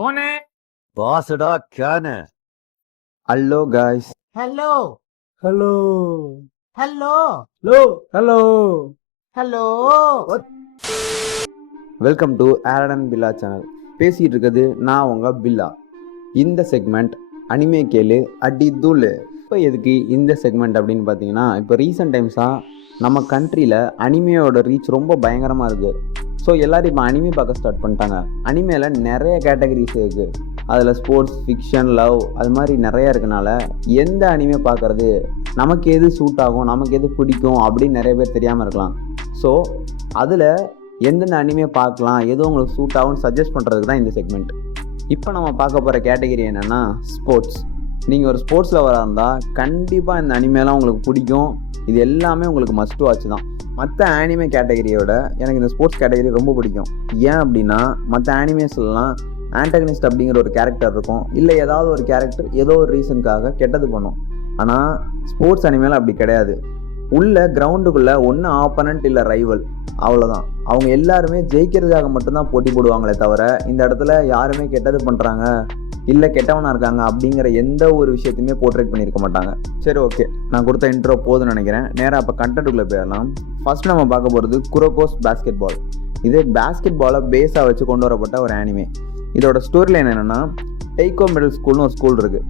कौन है? பாஸ்டா கேனு. Hello guys. Hello hello hello लो हेलो हेलो வெல்கம் டு ஆரடன் பில்லா சேனல். பேசிட்டு இருக்கிறது நான் உங்க பில்லா. இந்த செக்மெண்ட் அனிமே கேளு அடி தூள். இப்போ எதுக்கு இந்த செக்மெண்ட் அப்படின்னு பார்த்தீங்கன்னா, இப்போ ரீசெண்ட் டைம்ஸாக நம்ம கண்ட்ரியில் அனிமையோட ரீச் ரொம்ப பயங்கரமாக இருக்குது. ஸோ எல்லோரும் இப்போ அனிமே பார்க்க ஸ்டார்ட் பண்ணிட்டாங்க. அனிமேல நிறைய கேட்டகரிஸ் இருக்குது. அதில் ஸ்போர்ட்ஸ், ஃபிக்ஷன், லவ் அது மாதிரி நிறையா இருக்கனால எந்த அனிமே பார்க்குறது, நமக்கு எது சூட் ஆகும், நமக்கு எது பிடிக்கும் அப்படின்னு நிறைய பேர் தெரியாமல் இருக்கலாம். ஸோ அதில் எந்தெந்த அனிமே பார்க்கலாம், எது உங்களுக்கு சூட் ஆகும்னு சஜஸ்ட் பண்ணுறதுக்கு தான் இந்த செக்மெண்ட். இப்போ நம்ம பார்க்க போகிற கேட்டகரி என்னென்னா ஸ்போர்ட்ஸ். நீங்கள் ஒரு ஸ்போர்ட்ஸ் லவராக இருந்தால் கண்டிப்பாக இந்த அனிமேலாம் உங்களுக்கு பிடிக்கும். இது எல்லாமே உங்களுக்கு மஸ்ட் வாட்ச் தான். மற்ற ஆனிமே கேட்டகரியோட எனக்கு இந்த ஸ்போர்ட்ஸ் கேட்டகரி ரொம்ப பிடிக்கும். ஏன் அப்படின்னா, மற்ற ஆனிமேஸ்லாம் ஆன்டகனிஸ்ட் அப்படிங்கிற ஒரு கேரக்டர் இருக்கும், இல்லை ஏதாவது ஒரு கேரக்டர் ஏதோ ஒரு ரீசனுக்காக கெட்டது பண்ணும். ஆனால் ஸ்போர்ட்ஸ் அனிமேல அப்படி கிடையாது. உள்ள கிரவுண்டுக்குள்ளே ஒன்று ஆப்பனண்ட் இல்லை ரைவல், அவ்வளோதான். அவங்க எல்லாருமே ஜெயிக்கிறதுக்காக மட்டும்தான் போட்டி போடுவாங்களே தவிர இந்த இடத்துல யாருமே கெட்டது பண்ணுறாங்க இல்லை கெட்டவனாக இருக்காங்க அப்படிங்கிற எந்த ஒரு விஷயத்தையுமே போர்ட்ரேட் பண்ணியிருக்க மாட்டாங்க. சரி, ஓகே, நான் கொடுத்த இன்ட்ரோ போதும்னு நினைக்கிறேன். நேராக அப்போ கண்டென்ட்டுக்குள்ளே போயிடலாம். ஃபர்ஸ்ட் நம்ம பார்க்க போகிறது குரோகோஸ் பாஸ்கெட் பால். இது பாஸ்கெட் பாலை பேஸாக வச்சு கொண்டு வரப்பட்ட ஒரு ஆனிமே. இதோட ஸ்டோரி லைன் என்னென்னா, டெய்கோ மிடில் ஸ்கூல்னு ஒரு ஸ்கூல் இருக்குது.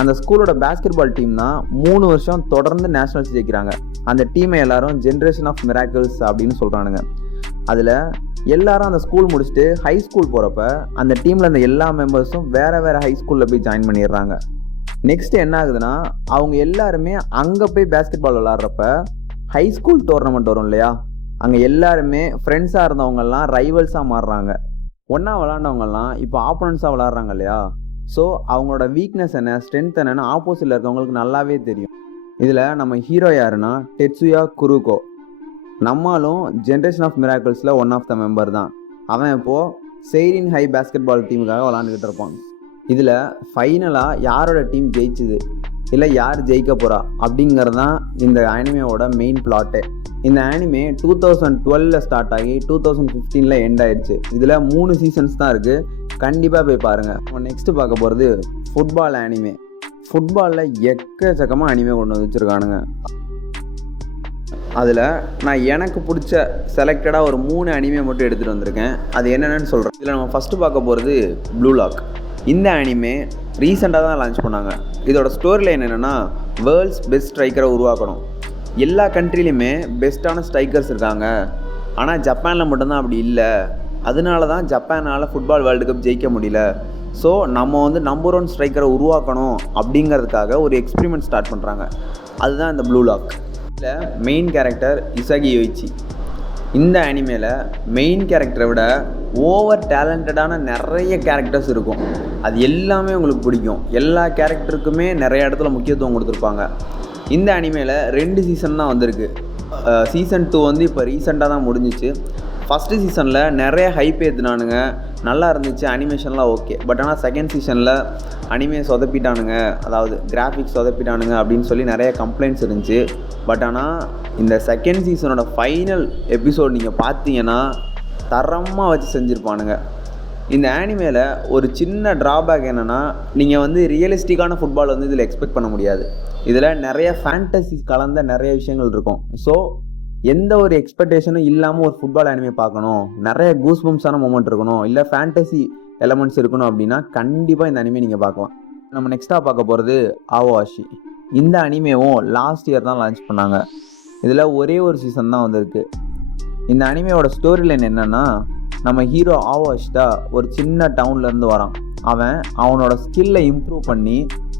அந்த ஸ்கூலோட பாஸ்கெட் பால் டீம் தான் 3 வருஷம் தொடர்ந்து நேஷனல்ஸ் ஜெயிக்கிறாங்க. அந்த டீமை எல்லாரும் ஜென்ரேஷன் ஆஃப் மிராக்கிள்ஸ் அப்படின்னு சொல்கிறானுங்க. அதில் எல்லாரும் அந்த ஸ்கூல் முடிச்சுட்டு ஹை ஸ்கூல் போகிறப்ப அந்த டீமில் இருந்த எல்லா மெம்பர்ஸும் வேறு வேறு ஹை ஸ்கூலில் போய் ஜாயின் பண்ணிடுறாங்க. நெக்ஸ்ட் என்ன ஆகுதுன்னா, அவங்க எல்லாருமே அங்கே போய் பாஸ்கெட் பால் விளாட்றப்ப ஹை ஸ்கூல் டோர்னமெண்ட் வரும் இல்லையா, அங்கே எல்லாருமே ஃப்ரெண்ட்ஸாக இருந்தவங்கெல்லாம் ரைவல்ஸாக மாறுறாங்க. ஒன்றா விளாண்டவங்கெல்லாம் இப்போ ஆப்போனன்ஸாக விளாட்றாங்க இல்லையா. ஸோ அவங்களோட வீக்னஸ் என்ன, ஸ்ட்ரென்த் என்னன்னு ஆப்போசிட்டில் இருக்கவங்களுக்கு நல்லாவே தெரியும். இதில் நம்ம ஹீரோ யாருன்னா டெட்சுயா குருகோ. நம்மளும் ஜென்ரேஷன் ஆஃப் மிராக்கிள்ஸில் ஒன் ஆஃப் த மெம்பர் தான். அவன் இப்போது செயிரின் ஹை பாஸ்கெட் பால் டீமுக்காக விளாண்டுக்கிட்டு இருப்பான். இதில் ஃபைனலாக யாரோட டீம் ஜெயிச்சுது இல்லை யார் ஜெயிக்க போகிறா அப்படிங்கிறது தான் இந்த ஆனிமேவோட மெயின் பிளாட்டே. இந்த ஆனிமே 2012 ஸ்டார்ட் ஆகி 2015 எண்ட் ஆயிடுச்சு. இதில் 3 சீசன்ஸ் தான் இருக்குது. கண்டிப்பாக போய் பாருங்கள். நம்ம நெக்ஸ்ட்டு பார்க்க போகிறது ஃபுட்பால் ஆனிமே. ஃபுட்பாலில் எக்கச்சக்கமாக அனிமே கொண்டு வந்து வச்சுருக்கானுங்க. அதில் நான் எனக்கு பிடிச்ச செலக்டடாக ஒரு 3 அனிமே மட்டும் எடுத்துகிட்டு வந்திருக்கேன். அது என்னென்னு சொல்கிறேன். இதில் நம்ம ஃபஸ்ட்டு பார்க்க போகிறது ப்ளூ லாக். இந்த அனிமே ரீசெண்டாக தான் லான்ச் பண்ணாங்க. இதோட ஸ்டோரி லைன் என்னென்னா, வேர்ல்ட்ஸ் பெஸ்ட் ஸ்ட்ரைக்கரை உருவாக்கணும். எல்லா கண்ட்ரிலையுமே பெஸ்ட்டான ஸ்ட்ரைக்கர்ஸ் இருக்காங்க, ஆனால் ஜப்பானில் மட்டும்தான் அப்படி இல்லை. அதனால தான் ஜப்பானால் ஃபுட்பால் வேர்ல்டு கப் ஜெயிக்க முடியல. ஸோ நம்ம வந்து நம்பர் 1 ஸ்ட்ரைக்கரை உருவாக்கணும் அப்படிங்கிறதுக்காக ஒரு எக்ஸ்பெரிமெண்ட் ஸ்டார்ட் பண்ணுறாங்க. அதுதான் இந்த ப்ளூ லாக். இதில் மெயின் கேரக்டர் இசாகி யோயிச்சி. இந்த அனிமேல மெயின் கேரக்டரை விட ஓவர் டேலண்டடான நிறைய கேரக்டர்ஸ் இருக்கும். அது எல்லாமே உங்களுக்கு பிடிக்கும். எல்லா கேரக்டருக்குமே நிறைய இடத்துல முக்கியத்துவம் கொடுத்துருப்பாங்க. இந்த அனிமேல 2 சீசன் தான் வந்திருக்கு. சீசன் 2 வந்து இப்போ ரீசெண்டாக தான் முடிஞ்சிச்சு. ஃபஸ்ட்டு சீசனில் நிறைய ஹைப் ஏற்றுனானுங்க, நல்லா இருந்துச்சு, அனிமேஷன்லாம் ஓகே. பட் ஆனால் செகண்ட் சீசனில் அனிமே சொதப்பிட்டானுங்க, அதாவது கிராஃபிக்ஸ் சொதப்பிட்டானுங்க அப்படின்னு சொல்லி நிறைய கம்ப்ளைண்ட்ஸ் இருந்துச்சு. பட் ஆனால் இந்த செகண்ட் சீசனோட ஃபைனல் எபிசோட் நீங்கள் பார்த்தீங்கன்னா தரமாக வச்சு செஞ்சுருப்பானுங்க. இந்த ஆனிமேல ஒரு சின்ன ட்ராபேக் என்னென்னா, நீங்கள் வந்து ரியலிஸ்டிக்கான ஃபுட்பால் வந்து இதில் எக்ஸ்பெக்ட் பண்ண முடியாது. இதில் நிறைய ஃபேண்டசி கலந்த நிறைய விஷயங்கள் இருக்கும். ஸோ எந்த ஒரு எக்ஸ்பெக்டேஷனும் இல்லாமல் ஒரு ஃபுட்பால் அனிமே பார்க்கணும், நிறைய கூஸ்பம்ஸான மூமெண்ட் இருக்கணும், இல்லை ஃபேண்டசி எலமெண்ட்ஸ் இருக்கணும் அப்படின்னா கண்டிப்பாக இந்த அனிமே நீங்கள் பார்க்கலாம். நம்ம நெக்ஸ்ட்டாக பார்க்க போகிறது ஆவோஷி. இந்த அனிமேவும் லாஸ்ட் இயர் தான் லான்ச் பண்ணாங்க. இதில் ஒரே ஒரு சீசன் தான் வந்திருக்கு. இந்த அனிமேவோட ஸ்டோரி லைன் என்னென்னா, நம்ம ஹீரோ ஆவோஷிதா ஒரு சின்ன டவுன்லேருந்து வரான். அவனோட ஸ்கில்லை இம்ப்ரூவ் பண்ணி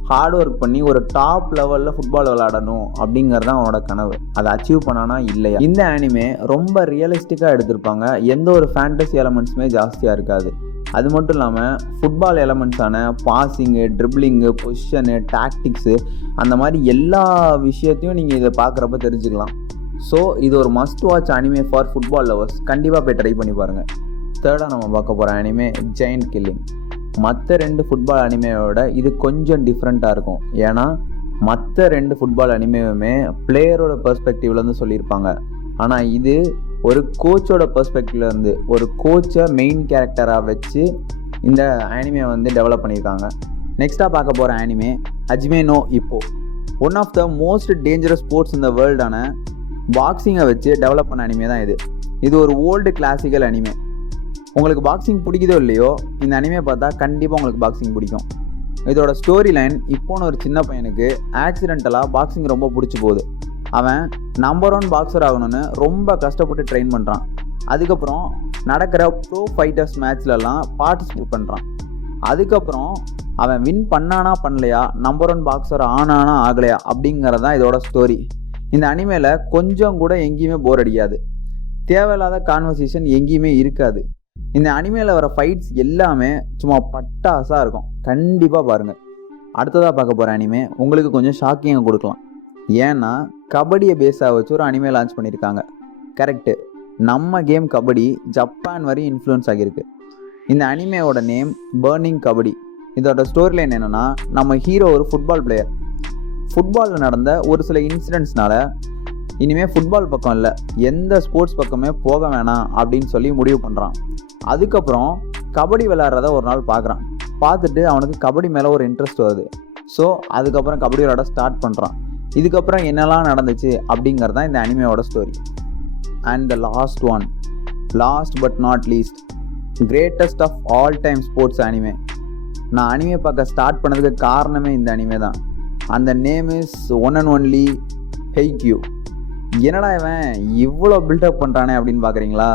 ஹார்ட் ஒர்க் பண்ணி ஒரு டாப் லெவலில் ஃபுட்பால் விளையாடணும் அப்படிங்கிறது தான் அவனோட கனவு. அதை அச்சீவ் பண்ணானா இல்லையா. இந்த அனிமே ரொம்ப ரியலிஸ்டிக்காக எடுத்திருப்பாங்க. எந்த ஒரு ஃபேண்டசி எலமெண்ட்ஸுமே ஜாஸ்தியாக இருக்காது. அது மட்டும் இல்லாமல் ஃபுட்பால் எலமெண்ட்ஸான பாசிங்கு, ட்ரிப்ளிங்கு, பொசிஷனு, டாக்டிக்ஸு, அந்த மாதிரி எல்லா விஷயத்தையும் நீங்கள் இதை பார்க்குறப்ப தெரிஞ்சுக்கலாம். ஸோ இது ஒரு must watch anime for football lovers. கண்டிப்பாக போய் ட்ரை பண்ணி பாருங்கள். தேர்டாக நம்ம பார்க்க போகிற அனிமே ஜெயண்ட் கில்லிங். மற்ற 2 ஃபுட்பால் அனிமேவோட இது கொஞ்சம் டிஃப்ரெண்ட்டாக இருக்கும். ஏன்னா மற்ற 2 ஃபுட்பால் அனிமேவுமே பிளேயரோட பெர்ஸ்பெக்டிவ்லேருந்து சொல்லியிருப்பாங்க. ஆனால் இது ஒரு கோச்சோட பெர்ஸ்பெக்டிவ்லேருந்து, ஒரு கோச்சை மெயின் கேரக்டராக வச்சு இந்த அனிமே வந்து டெவலப் பண்ணியிருக்காங்க. நெக்ஸ்ட்டாக பார்க்க போகிற anime Hajime no Ippo. One of the most dangerous sports இந்த வேர்ல்டான பாக்ஸிங்கை வச்சு டெவலப் பண்ண அனிமே தான் இது. இது ஒரு ஓல்டு கிளாசிக்கல் அனிமே. உங்களுக்கு பாக்ஸிங் பிடிக்குதோ இல்லையோ, இந்த அனிமே பார்த்தா கண்டிப்பாக உங்களுக்கு பாக்ஸிங் பிடிக்கும். இதோட ஸ்டோரி லைன், இப்போன்னு ஒரு சின்ன பையனுக்கு ஆக்சிடென்டலாக பாக்ஸிங் ரொம்ப பிடிச்சி போகுது. அவன் நம்பர் 1 பாக்ஸர் ஆகணும்னு ரொம்ப கஷ்டப்பட்டு ட்ரெயின் பண்ணுறான். அதுக்கப்புறம் நடக்கிற ப்ரோ ஃபைட்டர்ஸ் மேட்ச்லலாம் பார்ட்டிசிபேட் பண்ணுறான். அதுக்கப்புறம் அவன் வின் பண்ணானா பண்ணலையா, நம்பர் 1 பாக்ஸர் ஆனானா ஆகலையா அப்படிங்கிறதான் இதோட ஸ்டோரி. இந்த அனிமேல கொஞ்சம் கூட எங்கேயுமே போர் அடிக்காது. தேவையில்லாத கான்வர்சேஷன் எங்கேயுமே இருக்காது. இந்த அனிமேல வர ஃபைட்ஸ் எல்லாமே சும்மா பட்டாசாக இருக்கும். கண்டிப்பாக பாருங்கள். அடுத்ததாக பார்க்க போகிற அனிமே உங்களுக்கு கொஞ்சம் ஷாக்கிங்காக கொடுக்கலாம். ஏன்னா கபடியை பேஸாக வச்சு ஒரு அனிமே லான்ச் பண்ணியிருக்காங்க. கரெக்டு, நம்ம கேம் கபடி ஜப்பான் வரையும் இன்ஃப்ளூயன்ஸ் ஆகியிருக்கு. இந்த அனிமேவோட நேம் பர்னிங் கபடி. இதோட ஸ்டோரி லைன் என்னென்னா, நம்ம ஹீரோ ஒரு ஃபுட்பால் பிளேயர். ஃபுட்பாலில் நடந்த ஒரு சில இன்சிடென்ட்ஸ்னால இனிமேல் ஃபுட்பால் பக்கம் இல்லை, எந்த ஸ்போர்ட்ஸ் பக்கமே போக வேணாம் அப்படின்னு சொல்லி முடிவு பண்ணுறான். அதுக்கப்புறம் கபடி விளையாடுறத ஒரு நாள் பார்க்குறான். பார்த்துட்டு அவனுக்கு கபடி மேலே ஒரு இன்ட்ரெஸ்ட் வருது. ஸோ அதுக்கப்புறம் கபடி விளையாட ஸ்டார்ட் பண்ணுறான். இதுக்கப்புறம் என்னெல்லாம் நடந்துச்சு அப்படிங்கிறது தான் இந்த அனிமேவோட story. And the last but not least, greatest of all time sports anime. நான் அனிமே பார்க்க ஸ்டார்ட் பண்ணதுக்கு காரணமே இந்த அனிமே தான். அந்த name is one and only Haikyuu. என்னடா இவன் இவ்வளோ பில்டப் பண்ணுறானே அப்படின்னு பார்க்குறீங்களா?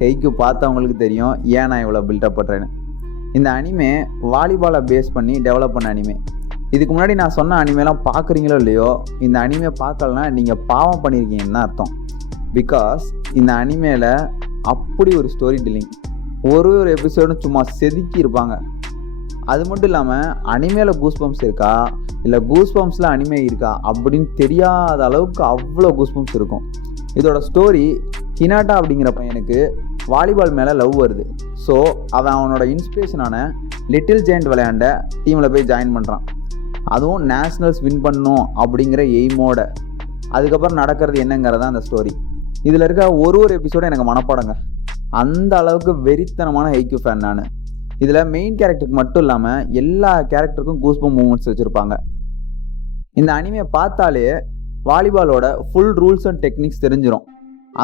ஹெய்க்யூ பார்த்தவங்களுக்கு தெரியும் ஏன் நான் இவ்வளோ பில்டப் பண்ணுறேன்னு. இந்த அனிமே வாலிபாலை பேஸ் பண்ணி டெவலப் பண்ண அனிமே. இதுக்கு முன்னாடி நான் சொன்ன அனிமேலாம் பார்க்குறீங்களோ இல்லையோ, இந்த அனிமே பார்க்கலன்னா நீங்கள் பாவம் பண்ணியிருக்கீங்கன்னு தான் அர்த்தம். பிகாஸ் இந்த அனிமேல அப்படி ஒரு ஸ்டோரி டெல்லிங், ஒரு எபிசோடும் சும்மா செதுக்கி இருப்பாங்க. அது மட்டும் இல்லாமல் அனிமேல கூஸ்பம்ஸ் இருக்கா இல்லை கூஸ்பம்ஸில் அனிமே இருக்கா அப்படின்னு தெரியாத அளவுக்கு அவ்வளோ கூஸ்பம்ஸ் இருக்கும். இதோட ஸ்டோரி, ஹினாட்டா அப்படிங்கிற பையனுக்கு வாலிபால் மேலே லவ் வருது. ஸோ அவனோட இன்ஸ்பிரேஷனான லிட்டில் ஜெயண்ட் விளையாண்ட டீமில் போய் ஜாயின் பண்ணுறான். அதுவும் நேஷ்னல்ஸ் வின் பண்ணணும் அப்படிங்கிற எய்மோட. அதுக்கப்புறம் நடக்கிறது என்னங்கிறதா அந்த ஸ்டோரி. இதில் இருக்க ஒரு எபிசோடும் எனக்கு மனப்பாடங்க. அந்த அளவுக்கு வெறித்தனமான ஹெய்க்யூ ஃபேன் நான். இதில் மெயின் கேரக்டருக்கு மட்டும் இல்லாமல் எல்லா கேரக்டருக்கும் கூஸ்பம் மூமெண்ட்ஸ் வச்சுருப்பாங்க. இந்த அனிமே பார்த்தாலே வாலிபாலோட ஃபுல் ரூல்ஸ் அண்ட் டெக்னிக்ஸ் தெரிஞ்சிடும்.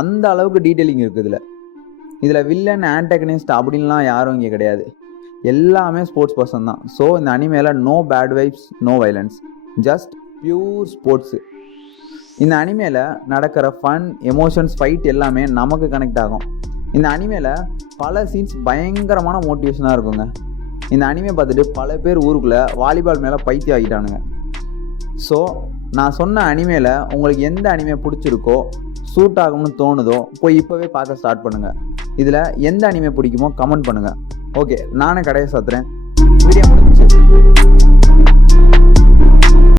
அந்த அளவுக்கு டீட்டெயிலிங் இருக்குது இதில் வில்லன் ஆன்டகனிஸ்ட் அப்படின்லாம் யாரும் இங்கே கிடையாது. எல்லாமே ஸ்போர்ட்ஸ் பர்சன் தான். ஸோ இந்த அனிமேல no bad vibes, no violence, just pure sports. இந்த அனிமேல நடக்கிற ஃபன், எமோஷன்ஸ், ஃபைட் எல்லாமே நமக்கு கனெக்ட் ஆகும். இந்த அனிமேல பல சீன்ஸ் பயங்கரமான மோட்டிவேஷனாக இருக்குங்க. இந்த அனிமே பார்த்துட்டு பல பேர் ஊருக்குள்ளே வாலிபால் மேலே பைத்தியம் ஆகிட்டானுங்க. ஸோ நான் சொன்ன அனிமேல உங்களுக்கு எந்த அனிமே பிடிச்சிருக்கோ, சூட் ஆகும்னு தோணுதோ போய் இப்போவே பார்க்க ஸ்டார்ட் பண்ணுங்கள். இதில் எந்த அனிமே பிடிக்குமோ கமெண்ட் பண்ணுங்கள். ஓகே, நானே கடையை சாத்துறேன். வீடியோ முடிஞ்சிச்சு.